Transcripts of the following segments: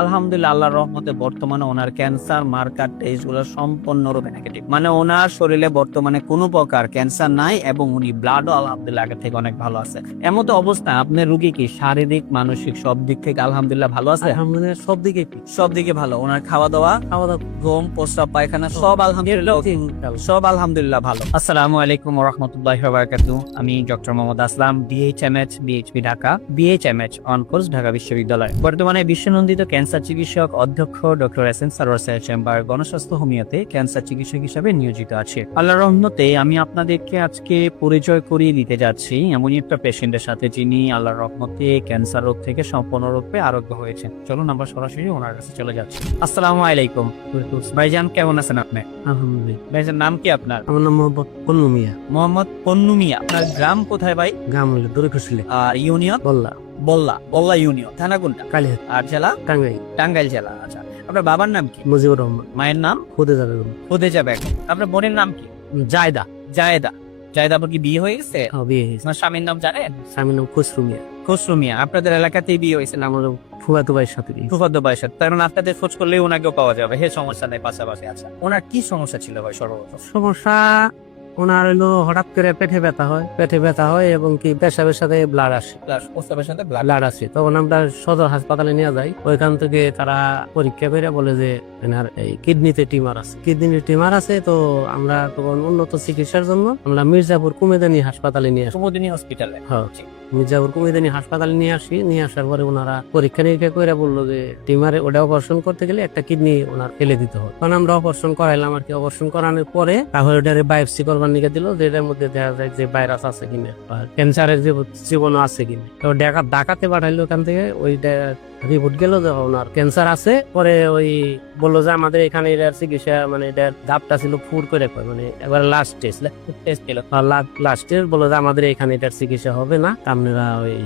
আলহামদুলিল্লাহ, আল্লাহর রহমতে বর্তমানে ওনার ক্যান্সার মার্কার টেস্ট গুলো সম্পূর্ণরূপে নেগেটিভ। মানে ওনার শরীরে বর্তমানে কোনো প্রকার ক্যান্সার নাই এবং উনি ব্লাডও আলহামদুলিল্লাহ আগের থেকে অনেক ভালো আছে। এমত অবস্থায় আপনার রোগী কি শারীরিক মানসিক সব দিক থেকে আলহামদুলিল্লাহ ভালো আছে? আলহামদুলিল্লাহ সব দিকে সব দিকে ভালো। ওনার খাওয়া দাওয়া, ঘুম, প্রস্রাব, পায়খানা সব আলহামদুলিল্লাহ সব আলহামদুলিল্লাহ ভালো। আসসালামু আলাইকুম ওয়া রাহমাতুল্লাহি ওয়া বারাকাতুহু। আমি doctor Mohammad Aslam, BHMH BHP Dhaka, BHMH on course Dhaka বিশ্ববিদ্যালয়। বর্তমানে বিশ্বনন্দিত ক্যান্সার চিকিৎসক অধ্যক্ষ ডক্টর এসএন সারোয়ার চেম্বার গণস্বাস্থ্য হোমিওতে ক্যান্সার চিকিৎসক হিসেবে নিয়োজিত আছে। আল্লাহর রহমতে আমি আপনাদেরকে আজকে পরিচয় করিয়ে দিতে যাচ্ছি এমনই একটা পেশেন্টের সাথে যিনি আল্লাহর রহমতে ক্যান্সার রোগ থেকে সম্পূর্ণরূপে আরোগ্য হয়েছেন। চলুন আমরা সরাসরি ওনার কাছে চলে যাচ্ছি। আসসালামু আলাইকুম ভাইজান, কেমন আছেন আপনি? আলহামদুলিল্লাহ। ভাইজান নাম কি আপনার? আমার নাম মোহাম্মদ পন্নু মিয়া। মোহাম্মদ পন্নু মিয়া। আপনার গ্রাম কোথায় ভাই? গ্রাম হলো দড়িখুশিলে। আর ইউনিয়ন? বল্লা বল্লা ইউনিয়ন। থানা কোনটা? কালিহাত আর জেলা? টাঙ্গাইল। টাঙ্গাইল জেলা। আচ্ছা, আপনার বাবার নাম কি? মুজিবুর রহমান। মায়ের নাম? খুদে যাবে খুদেজা বেগম। আপনার বোনের নাম কি? জায়দা। জায়েদা। জায়েদা, আপনার কি বিয়ে হয়ে গেছে? বিয়ে হয়েছে। আপনার স্বামীর নাম জানেন? স্বামীর নাম খসরু মিয়া। খসরু মিয়া। আপনাদের এলাকাতেই বিয়ে হয়েছে? আমার ফুফাতো ভাইয়ের সাথে বিয়ে। ফুফাতো ভাইয়ের সাথে। তার মানে আপনাদের খোঁজ করলেই ওনাকেও পাওয়া যাবে। হে, সমস্যা নেই, পাশাপাশি। আচ্ছা, ওনার কি সমস্যা ছিল ভাই সর্বপ্রথম? সমস্যা ওনার হলো হঠাৎ করে পেটে ব্যথা হয় এবং কি পেশাবের সাথে ব্লাড আসে। প্রস্তাবের সাথে ব্লাড আসে, তখন আমরা সদর হাসপাতালে নিয়ে যাই। ওইখান থেকে তারা পরীক্ষা করে বলে যে এনার এই কিডনিতে টিমার আছে। তো আমরা তখন উন্নত চিকিৎসার জন্য আমরা মির্জাপুর কুমেদানি হাসপাতালে নিয়ে আসি। কুমুদিনী হসপিটালে? হ্যাঁ, মির্জাপুর কুমেদানি হাসপাতালে নিয়ে আসার পরে ওনারা পরীক্ষা নিরীক্ষা করে বললো যে টিমারে ওটা অপারেশন করতে গেলে একটা কিডনি ওনার ফেলে দিতে হবে। তখন আমরা অপারেশন করাইলাম আর কি। অপারেশন করানোর পরে তারপরে ওটারে বায়োপসি করবার নিকে দিল, যেটার মধ্যে দেখা যায় যে ভাইরাস আছে কিনা বা ক্যান্সারের জীবাণু আছে কিনা। তো ঢাকাতে পাঠাইলো। ওখান থেকে ওইটা রিপোর্ট গেল যে ওনার ক্যান্সার আছে। পরে ওই বললো যে আমাদের এখানে এটার চিকিৎসা মানে এটার দাপটা ছিল ফুর করে মানে এবার লাস্ট টেস্ট ছিল। লাস্ট টেস্ট বললো যে আমাদের এখানে এটার চিকিৎসা হবে না, আপনারা ওই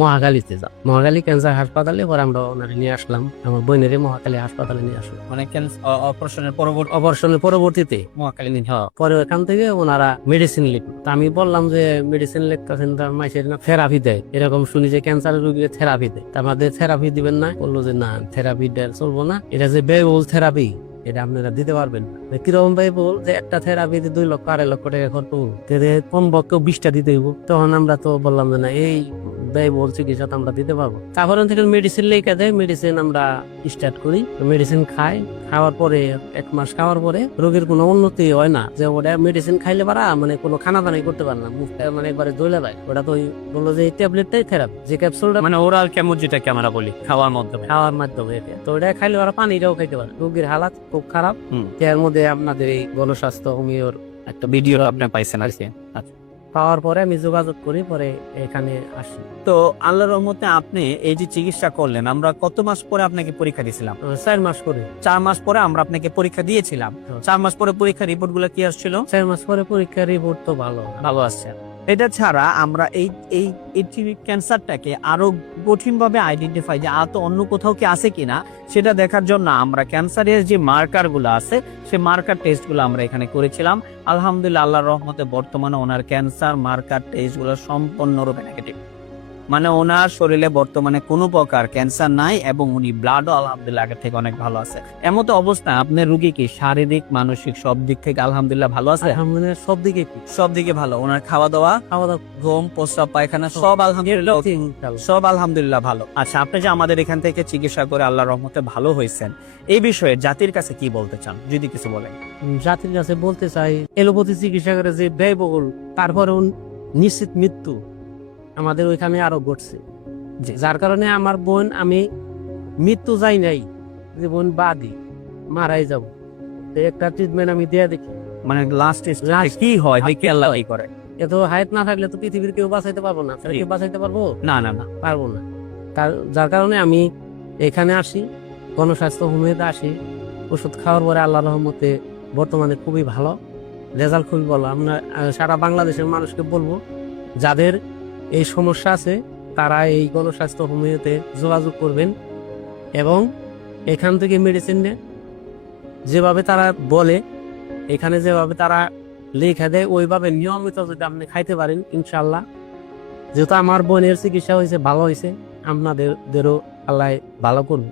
মহাখালীতে যাও। মহাখালী ক্যান্সার হাসপাতালে। পরে আমরা ওনারে নিয়ে আসলাম, আমার বোনের মহাখালী হাসপাতালে নিয়ে আসলাম। মানে অপারেশনের পরবর্তীতে মহাখালী। পরে ওখান থেকে ওনারা মেডিসিন লিখলো। তা আমি বললাম যে মেডিসিন লিখতেছেন তার মাসের না থেরাপি দেয়, এরকম শুনি যে ক্যান্সার রোগীকে থেরাপি দেয়। আমাদের থেরাপি দিবেন না? বললো যে না, থেরাপি চলবো না, এটা যে ব্যয়বহুল থেরাপি এটা আপনারা দিতে পারবেন না। কিরকম ব্যয়বহুল যে একটা থেরাপিতে 2 লক্ষ 2.5 লক্ষ টাকা খরচ, কমপক্ষে 20টা দিতে হইব। তখন আমরা তো বললাম যে না, এই ব্যয়বহুল চিকিৎসা তো আমরা দিতে পারবো। তারপরে থেকে মেডিসিন লেখা দেয়, মেডিসিন আমরা স্টার্ট করি। মেডিসিন খাওয়ার পরে 1 মাস খাওয়ার পরে রোগীর কোনো উন্নতি হয় না। যে ওটা মেডিসিন খাইলে পারা মানে কোনো খানা দানাই করতে পারে না, মুখটা মানে একবারে জ্বলে যায়। ওটা তো বললো যে এই ট্যাবলেটটাই থেরাপি, যে ক্যাপসুলটা মানে ওরাল কেমো, যেটাকে আমরা বলি খাওয়ার মাধ্যমে। তো ওটা খাইলে ওরা পানিটাও খাইতে পারে। রোগীর হালাত খুব খারাপ। এর মধ্যে আপনাদের এই গণস্বাস্থ্য হোমিওর একটা ভিডিও আপনি পাইছেন আর কি। আচ্ছা, পাওয়ার পরে আমি যোগাযোগ করি, পরে এখানে আসি। তো আল্লাহর রহমতে আপনি এই যে চিকিৎসা করলেন, আমরা কত মাস পরে আপনাকে পরীক্ষা দিয়েছিলাম? 4 মাস করে। 4 মাস পরে আমরা আপনাকে পরীক্ষা দিয়েছিলাম। 4 মাস পরে পরীক্ষা রিপোর্ট গুলো কি আসছিল? 4 মাস পরে পরীক্ষার রিপোর্ট তো ভালো আসছে। এটা ছাড়া আমরা এই ক্যান্সারটাকে আরো কঠিন ভাবে আইডেন্টিফাই যে আর তো অন্য কোথাও কি আছে কিনা সেটা দেখার জন্য আমরা ক্যান্সারের যে মার্কার গুলো আছে সেই মার্কার টেস্ট গুলো আমরা এখানে করেছিলাম। আলহামদুলিল্লাহ, আল্লাহর রহমতে বর্তমানে ওনার ক্যান্সার মার্কার টেস্ট গুলো সম্পূর্ণরূপে নেগেটিভ। মানে ওনার শরীরে বর্তমানে কোনো প্রকার ক্যান্সার নাই এবং উনি ব্লাডও আলহামদুলিল্লাহ আগের থেকে অনেক ভালো আছে। এমত অবস্থায় আপনার রোগী কি শারীরিক মানসিক সব দিক থেকে আলহামদুলিল্লাহ ভালো আছে? আলহামদুলিল্লাহ সব দিকে ভালো। ওনার খাওয়া দাওয়া, ঘুম, প্রস্রাব, পায়খানা সব আলহামদুলিল্লাহ সব আলহামদুলিল্লাহ ভালো। আচ্ছা, আপনি যে আমাদের এখান থেকে চিকিৎসা করে আল্লাহর রহমতে ভালো হয়েছেন, এই বিষয়ে জাতির কাছে কি বলতে চান যদি কিছু বলেন? জাতির কাছে বলতে চাই, এলোপ্যাথি চিকিৎসা করে যে ব্যয়বহুল, তারপরে নিশ্চিত মৃত্যু আমাদের ওইখানে আরো ঘটছে। যার কারণে আমার বোন, আমি মৃত্যু যাই নাই, যে বোন বাদী মারাই যাব, একটা ট্রিটমেন্ট আমি দিয়ে দেখি। মানে লাস্ট কি হয় কি আল্লাহ করে? এত হায়াত না থাকলে তো পৃথিবীর কেউ বাঁচাইতে পারবো না। কেউ বাঁচাইতে পারবো না, পারবো না। যার কারণে আমি এখানে আসি, গণস্বাস্থ্য হোমিওতে আসি। ওষুধ খাওয়ার পরে আল্লাহ রহমতে বর্তমানে খুবই ভালো রেজাল্ট, খুবই ভালো। আমরা সারা বাংলাদেশের মানুষকে বলবো, যাদের এই সমস্যা আছে তারা এই গণস্বাস্থ্য হোমিওতে যোগাযোগ করবেন এবং এখান থেকে মেডিসিন নেন। যেভাবে তারা বলে, এখানে যেভাবে তারা লেখা দেয়, ওইভাবে নিয়মিত যদি আপনি খাইতে পারেন, ইনশাল্লাহ, যেহেতু আমার বোনের চিকিৎসা হয়েছে, ভালো হয়েছে, আপনাদেরও আল্লাহ ভালো করুন।